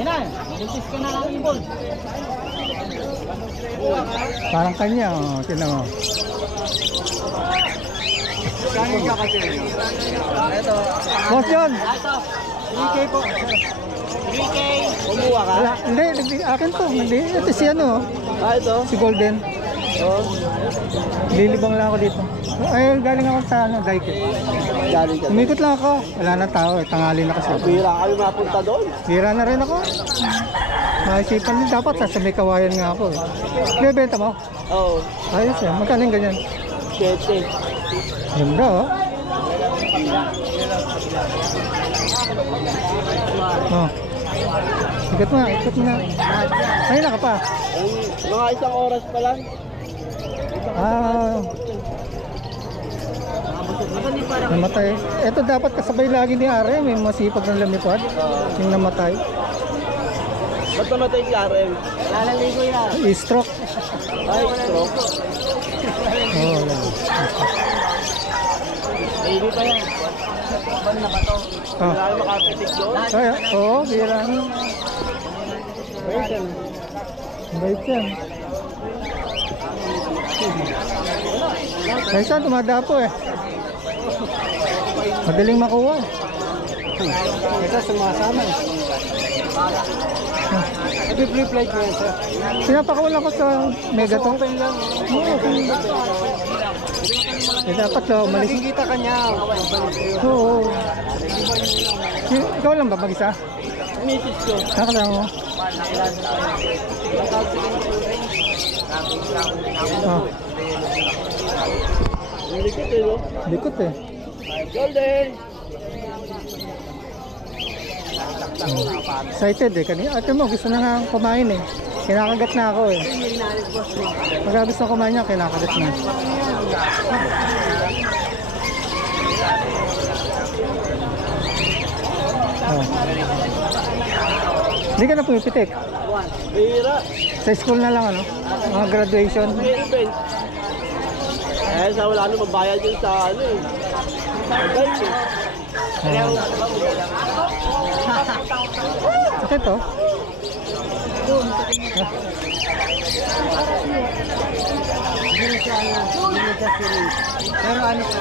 Yan na, buntis ka na ng ibon. Parang kanya, oh. Tignan mo. Kanin ka kasi. Ito. Boss John! Ito. 3K po. 3K. Kumuha ka? Wala, hindi, akin to. Hindi, ito si ano. Ito. Si Golden. Oo. Lilibang lang ako dito. Ay, galing ako sa ano, Daikit. Galing ka. Umikot lang ako. Wala na tao, tanghali na kasi. Bira kami mapunta doon. Bira na rin ako. Maisipan din dapat sa may kawayan nga ako. Bebenta mo? Oo. Ayos yan. Magkano yung ganyan? 7. Ganda oh. Oh. Ikot na, ikot na. Ayun na ka pa. Mga isang oras pa lang. Ah. Namatay. Ito dapat kasabay lagi ni Are. May masipag ng lumipad. Yung namatay. Ba't namatay si RM? Lalaligo yan. I-stroke. Ay, stroke. Oh, Baby pa yan. Ban na ba to? oh. Marami makapitik doon. Ay, oo, bira. Bait yan. Kaysa dumadapo eh. Madaling makuha. Ito sumasama eh. Blue plate mo yan, sir. Pinapakawalan ko sa Megaton. Open lang. Eh, dapat daw umalis. Nakikita ka niya. Oo. Ikaw lang ba mag-isa? Misis ko. Nakasama mo? Oh, Nilikit eh, no? likot eh. Golden! Excited eh. Kanina, ate mo, gusto na nga kumain eh. Kinakagat na ako eh. Pagka gusto kumain niya, kinakagat na. Oh. Hindi ka na pumipitik. Bira. Sa school na lang ano? Mga graduation. May event. Eh, sa wala nang mabayad yun sa ano eh. Guys eh. Oh. Sakit oh. Pero ano pa?